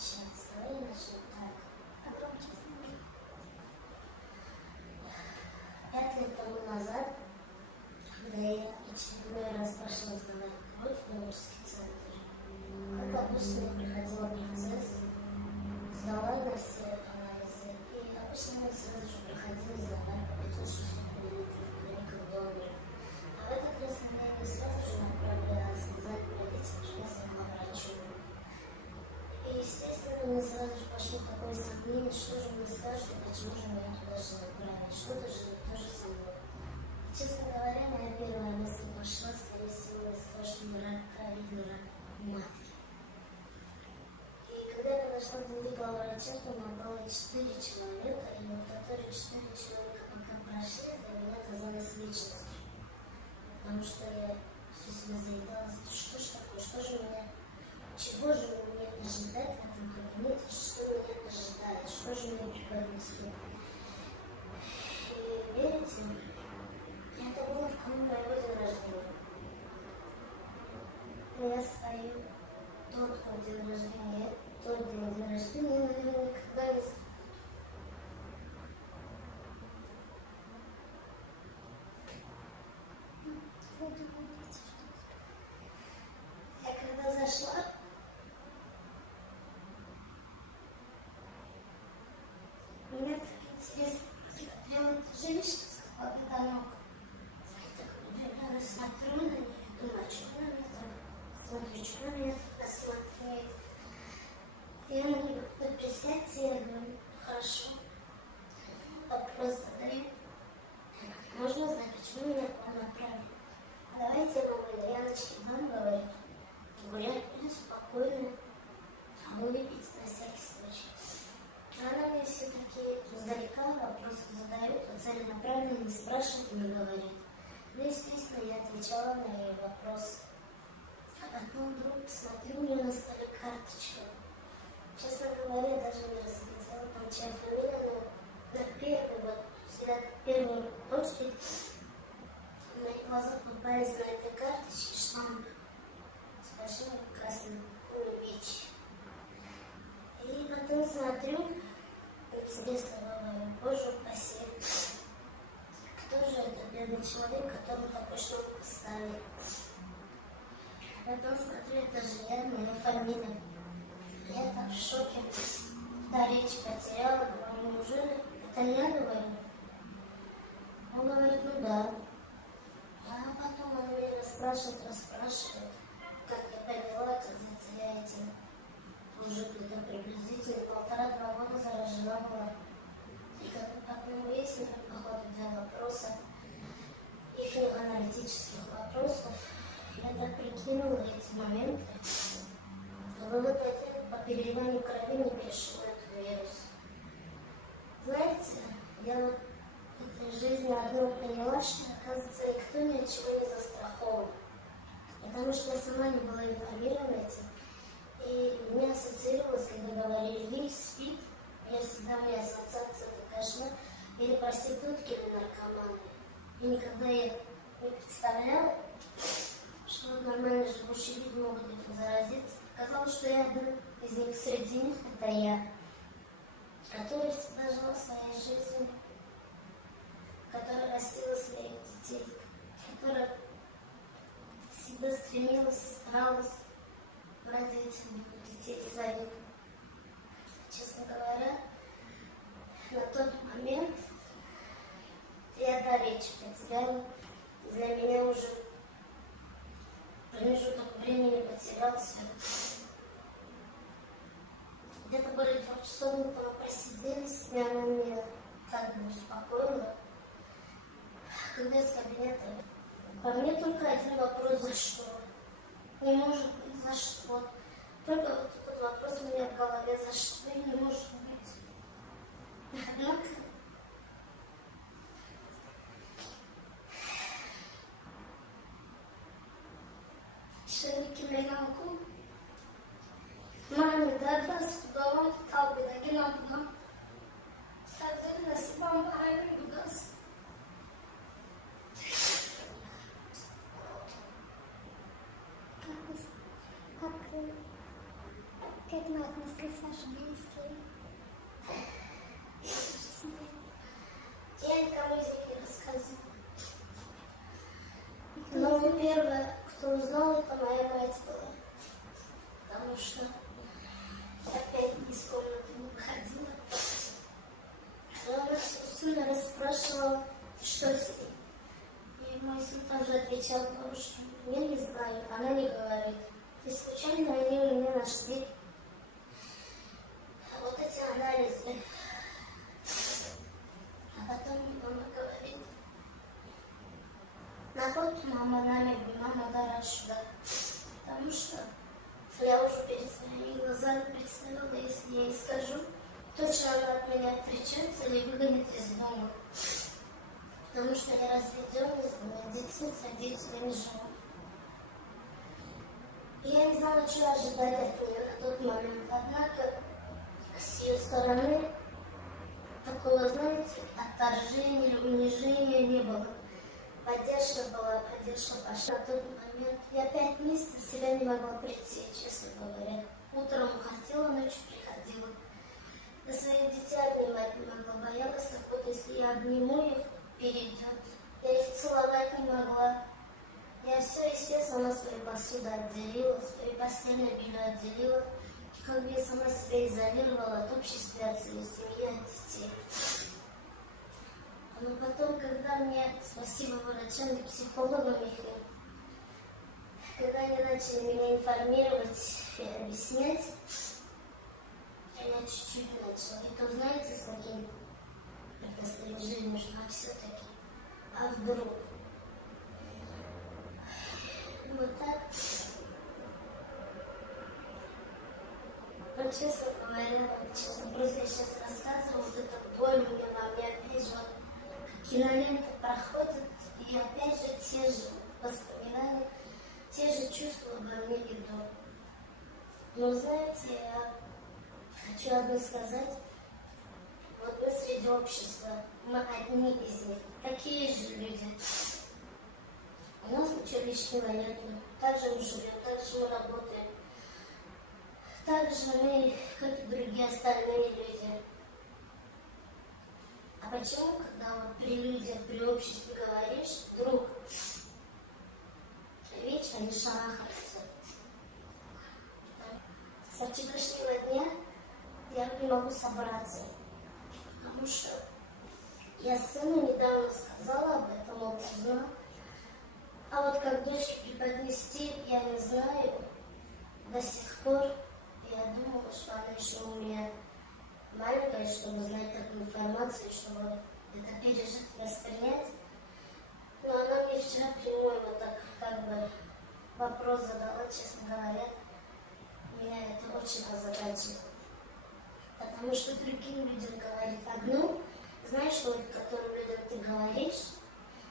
начинается. Давай начнем так. Погромче смотри. 5 лет тому назад, когда я очередной раз пошла сдавать кровь в донорский центр, как обычно, я проходила процесс, сдала на все анализы, и обычно я сразу же проходила сдавать по 500-600 мл клиниках донора. А в этот раз меня не сразу же направили, а сказали пройдите, пожалуйста, к врачу. И, естественно, мне сразу же пошло такое сомнение, что же мне скажут, и почему же меня туда же направили, что-то же не то же со мной. Честно говоря, моя первая мысль пошла, скорее всего, из того, что мне рак крови, рак матки. И когда я подошла к двери главврача, то было 4 человека, и вот которые 4 человека пока прошли, для меня казалось вечностью. Потому что я все себе заедалась, что ж такое, что же меня, чего же мне ожидать в этом кабинете, что меня ожидает, что же мне преподнесут. И верите, это было в канун моего дня рождения. Я свою тот день рождения, тот день рождения, наверное, никогда не забуду. Я когда зашла, меня так интересно посмотрела эта женщина с головы до ног. Я так удивленно смотрю на нее, думаю, что она меня так смотрит, что она меня так смотрит. Я на нее говорю, присядьте, я говорю, хорошо. Вопрос задаю. Можно узнать, почему меня к вам направили? Давайте мы валерьяночки вам говорит. Гулять будет спокойно, а вы выпить на всякий случай. Она мне все-таки издалека вопросы задает, а целенаправленно не спрашивает и не говорит. Ну, естественно, я отвечала на ее вопросы. А потом вдруг смотрю, у нее на столе карточка. Честно говоря, даже не разглядела там чья фамилия, но на первый, вот, всегда первую очередь в мои глаза попались на этой карточке штамп с большим красным ВИЧ. И потом смотрю, себе слова говорю, боже упаси, кто же этот бедный человек, которому такой штамп поставили? Потом смотрю, это же я, моя фамилия. Я так в шоке, да, речь потеряла, говорю, неужели это я говорю? Он говорит, ну да. А потом он меня расспрашивает, как я поняла, оказывается, я этим уже где-то приблизительно 1,5-2 года заражена была. И как бы потом выяснили по ходу дела вопроса, их аналитических вопросов, я так прикинула эти моменты. Вывод один, по переливанию крови не перешел этот вирус. Знаете, я вот в этой жизни одно поняла, что, оказывается, никто ни от чего не застрахован. Потому что я сама не была информирована этим. И мне ассоциировалось, когда говорили ВИЧ, СПИД, я всегда, у меня ассоциация такая шла, или проститутки, или наркоманы. И никогда я не представляла, что вот нормально живущие люди могут этим заразиться. Казалось, что я один из них, среди них это я, который всегда жила своей жизнью, которая растила своих детей, которая всегда стремилась, старалась родить детей своих. Честно говоря, на тот момент я до речи потеряла. Для меня уже промежуток времени потерялся. Где-то были 2 часа, мы там просиделись, и она меня как бы успокоила. Когда из кабинета, по мне только один вопрос, за что? Не может быть, за что? Только вот этот вопрос у меня в голове, за что и не может быть. Однако, şöyle kimliğini oku. Manidada studował tavbidagi nodman. Taqdir nasibam ayrim budas. к этому отнеслись ваши близкие? Я никому из них не рассказывала. Но первое, кто узнал, это моя мать была. Потому что опять из комнаты не выходила. Она сына расспрашивала, что с ним. И мой сын тоже отвечал, потому что я не знаю, она не говорит. И случайно они у меня нашли вот эти анализы. А потом мама говорит, на вот мама нами, мама дорожда. Потому что я уже перед своими глазами представила, если я ей скажу, точно она от меня отречется или выгонит из дома. Потому что я разведенный, с двумя детьми, с родителями живу. Я не знала, что ожидать от нее на тот момент. Однако с ее стороны такого, знаете, отторжения или унижения не было. Поддержка была, поддержка пошла. На тот момент я 5 месяцев себя не могла прийти, честно говоря. Утром уходила, ночью приходила. До своих детей обнимать не могла, боялась, как вот если я обниму их, перейдет. Я их целовать не могла. Я все, естественно, свою посуду отделила, свою постельное белье отделила. Как бы я сама себя изолировала от общества, от своей семьи, от детей. Но потом, когда мне, спасибо врачам и психологам их, когда они начали меня информировать и объяснять, я чуть-чуть начала. И то, знаете, с каким предостережением, что все-таки, а вдруг? Вот так. Но, честно говоря, честно, просто я сейчас рассказываю, вот эта боль у меня во мне опять же, кинолента проходит, и опять же те же воспоминания, те же чувства во мне идут. Но знаете, я хочу одно сказать. Вот мы среди общества, мы одни из них. Такие же люди. У нас ничего лишнего нет. Так же мы живем, так же мы работаем. Так же мы, как и другие остальные люди. А почему, когда вот при людях, при обществе говоришь, вдруг вечно они шарахаются? Со вчерашнего дня я не могу собраться. Потому что я сыну недавно сказала об этом, он узнал. А вот как дочке преподнести, я не знаю. До сих пор я думала, что она еще у меня маленькая, чтобы знать такую информацию, чтобы это пережить, воспринять. Но она мне вчера прямой вот так как бы вопрос задала, честно говоря. Меня это очень озадачило. Потому что другим людям говорит одно, знаешь, вот, которым людям ты говоришь,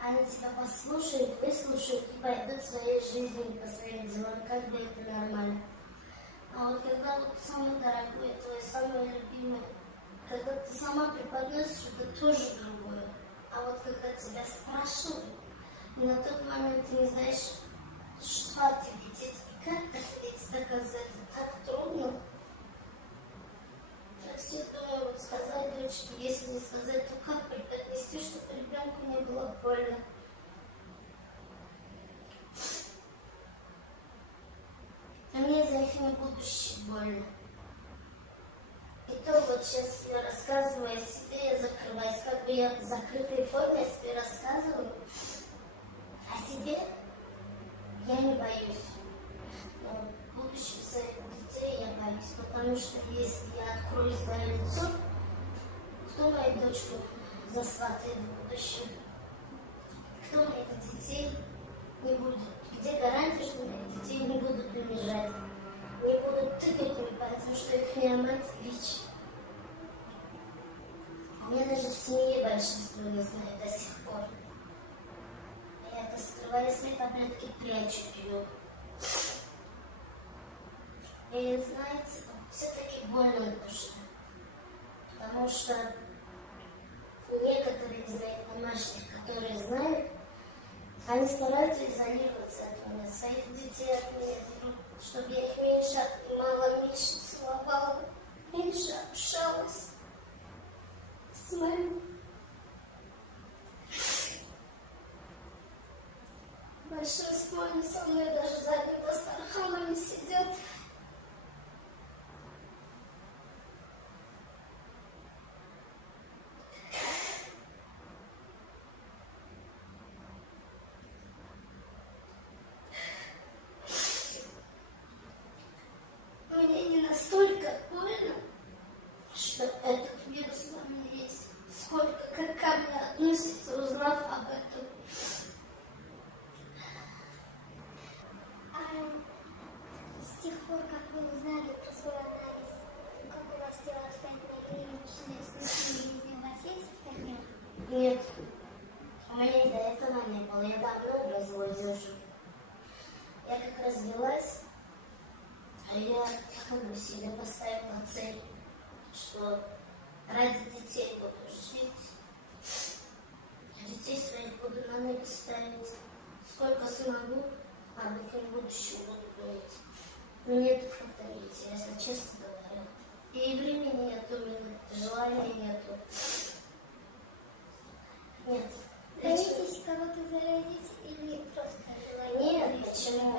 они тебя послушают, выслушают и пойдут своей жизнью по своим делам, как бы это нормально. А вот когда вот самое дорогое, твое самое любимое, когда ты сама преподносишь, это тоже другое. А вот когда тебя спрашивают, и на тот момент ты не знаешь, что ответить, как ответить, доказать, так трудно. Я все думаю, вот сказать дочке, если не сказать, то как преподнести, чтобы ребенку не было больно. А мне за их будущее больно. И то вот сейчас я рассказываю о себе, я закрываюсь, как бы я в закрытой форме о себе рассказываю. О себе я не боюсь. Но будущее своих детей я боюсь, потому что если я открою свое лицо, кто мою дочку засватает в будущем? Кто моих детей не будет? Где гарантия, что моих детей не будут унижать? Не будут тыкать мне пальцем, что их мать ВИЧ. У меня даже в семье большинство не знает до сих пор. Я это скрываю, свои таблетки прячу, пью. И знаете, все-таки больно на душе. Потому что некоторые из моих домашних, которые знают, они стараются изолироваться от меня, своих детей от меня, чтобы я их меньше отнимала месяц. целовала, меньше общалась с моим большинство не со мной даже за одним Дастарханом не сидят. Мне не настолько больно, что этот вирус во мне есть, сколько как ко мне относится, узнав об этом. С тех пор, как вы узнали про свой анализ, как у вас дела обстоят на клинической жизни, у вас есть партнер? Нет, у меня и до этого не было. Я давно в разводе уже. Я как развелась, а я как бы себе поставила цель, что ради детей буду жить, детей своих буду на ноги ставить, сколько смогу, а в их будущем буду думать. Но нет как-то неинтересно, честно говоря. И времени нету, желания нету. Нет. Боитесь кого-то заразить или просто желаете? Нет, почему?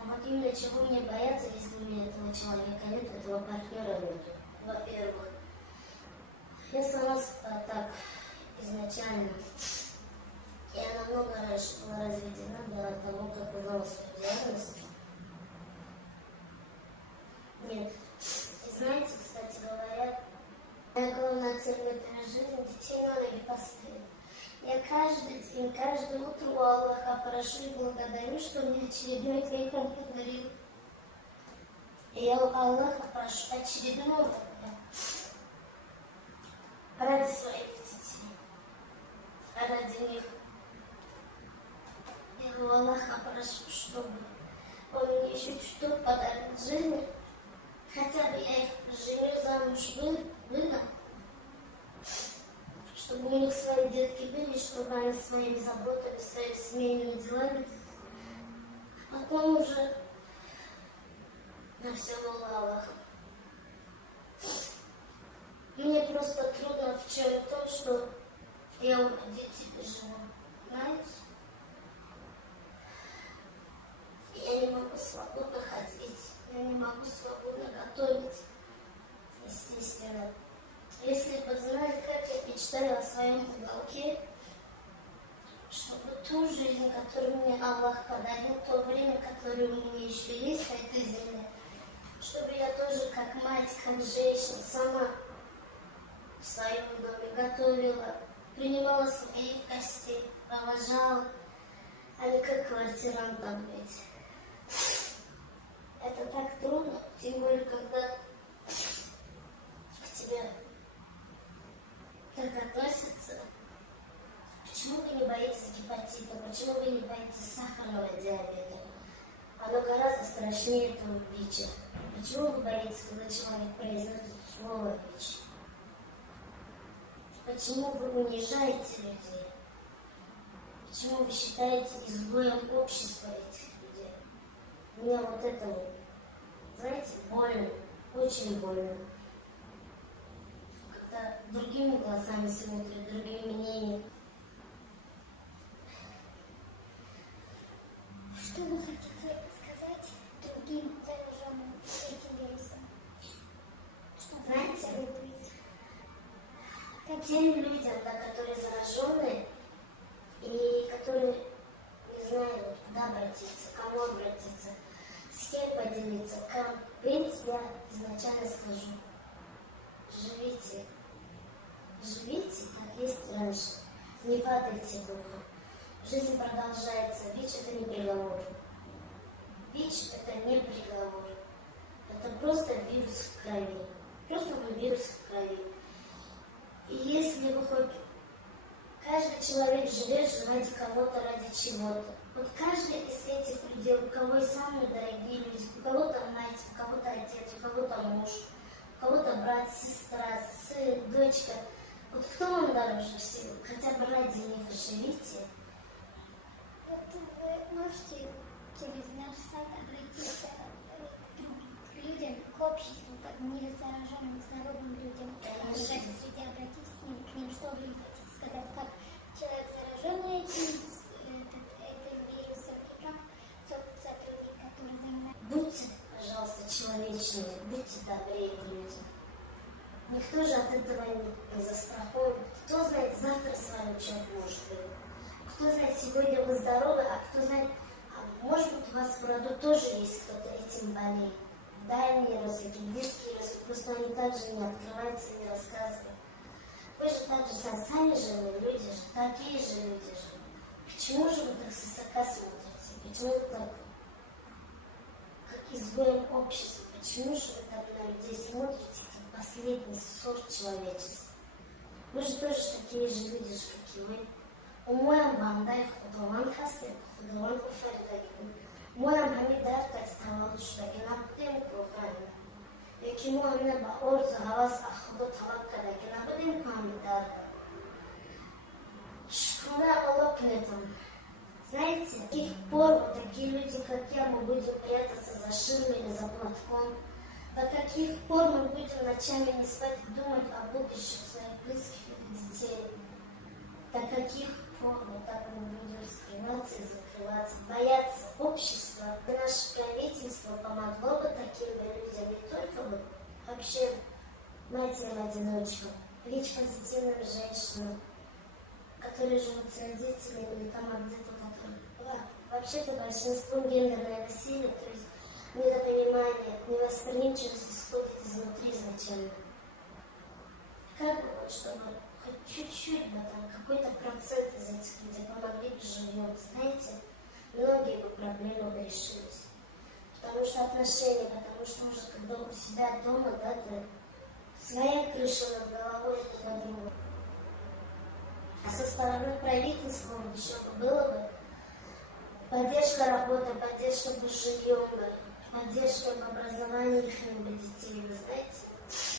А вот именно чего мне бояться, если у меня этого человека нет, этого партнера нет. Во-первых, я сама так изначально, я намного раньше была разведена до того, как узнала свою диагноз. Нет. И знаете, кстати говоря, моя главная цель в этой жизни — детей на ноги поставить. Я каждый день, каждое утро у Аллаха прошу и благодарю, что мне очередной телефон подарил. И я у Аллаха прошу очередного ради своих детей, ради них. Я у Аллаха прошу, чтобы он мне еще чуть-чуть подарил жизнь, хотя бы я их женю замуж выдам, чтобы у них свои детки были, чтобы они своими заботами, своими семейными делами, а потом уже на все было Аллахом. Мне просто трудно в чем то, что я у детей живу, знаете? Я не могу свободно ходить, я не могу свободно готовить, естественно. Если бы знали, как я мечтаю о своем уголке, чтобы ту жизнь, которую мне Аллах подарил, то время, которое у меня еще есть на этой земле, чтобы я тоже как мать, как женщина сама в своем доме готовила, принимала своих гостей, провожала, а не как квартирантом быть. Это так трудно, тем более, когда к тебе так относятся. Почему вы не боитесь гепатита? Почему вы не боитесь сахарного диабета? Оно гораздо страшнее этого ВИЧа. Почему вы боитесь, когда человек произносит слово ВИЧ? Почему вы унижаете людей? Почему вы считаете изгоем общества этих людей? Мне вот это вот, знаете, больно, очень больно. Когда другими глазами смотрят, другими мнениями. Что вы хотите сказать другим зараженным этим вирусом? Что Знаете, вы говорите? тем людям, да, которые заражены и которые не знают, куда обратиться, к кому обратиться, с кем поделиться, как быть, я изначально скажу. Живите, как есть раньше, не падайте духом. Жизнь продолжается, ВИЧ — это не приговор. ВИЧ — это не приговор. Это просто вирус в крови. Просто вирус в крови. И если вы хоть... Каждый человек живет ради кого-то, ради чего-то. Вот каждый из этих людей, у кого есть самые дорогие люди, у кого-то мать, у кого-то отец, у кого-то муж, у кого-то брат, сестра, сын, дочка. Вот кто вам дороже всего? Хотя бы ради них живите. Вот вы можете через наш сайт обратиться к людям, к обществу, как мир зараженным, здоровым людям. Обратитесь среди, обратитесь с ними, к ним, что вы им хотите сказать, как человек зараженный этим вирусом, и как сотрудник, который занимается. Будьте, пожалуйста, человечными, будьте добрее к людям. Никто же от этого не застрахован. Кто знает, завтра с вами человек может быть. Кто знает, сегодня вы здоровы, а кто знает, может быть, у вас в роду тоже есть кто-то этим болеет. Дальние родственники, близкие родственники, просто они также не открываются, не рассказывают. Вы же так же сами живые люди же, такие же люди же. Почему же вы так свысока смотрите? Почему вы так, как изгоем общества? Почему же вы так на людей смотрите, как последний сорт человечества? Вы же тоже такие же люди же, как и мы. Умоем бандай худован хасте, худован хуфардагин. Моем хами даркать стало шдагина птем кухани. Якимо хами баор захавас ахудо талаккадагина будем хами дарка. Шкуна олокнетом. Знаете, до каких пор вот такие люди, как я, мы будем прятаться за ширмой или за платком? До каких пор мы будем ночами не спать и думать о будущих своих близких и детей? До каких пор вот так мы будем скрываться и закрываться, бояться общества? И наше правительство помогло бы таким людям, не только вот вообще матерям-одиночкам, ВИЧ-позитивным женщинам, которые живут с родителями или там где-то, которые... Вообще-то большинство гендерное насилие, то есть недопонимание, невосприимчивость исходит изнутри изначально. Как бы вот, чтобы хоть чуть-чуть бы там какой-то процент из этих людей помогли бы живем, знаете, многие бы проблемы бы решились. Потому что отношения, потому что уже когда у себя дома, да, своя крыша над головой, это по-другому. А со стороны правительства еще было бы поддержка работы, поддержка бы жильем, поддержка в образовании их детей, вы знаете.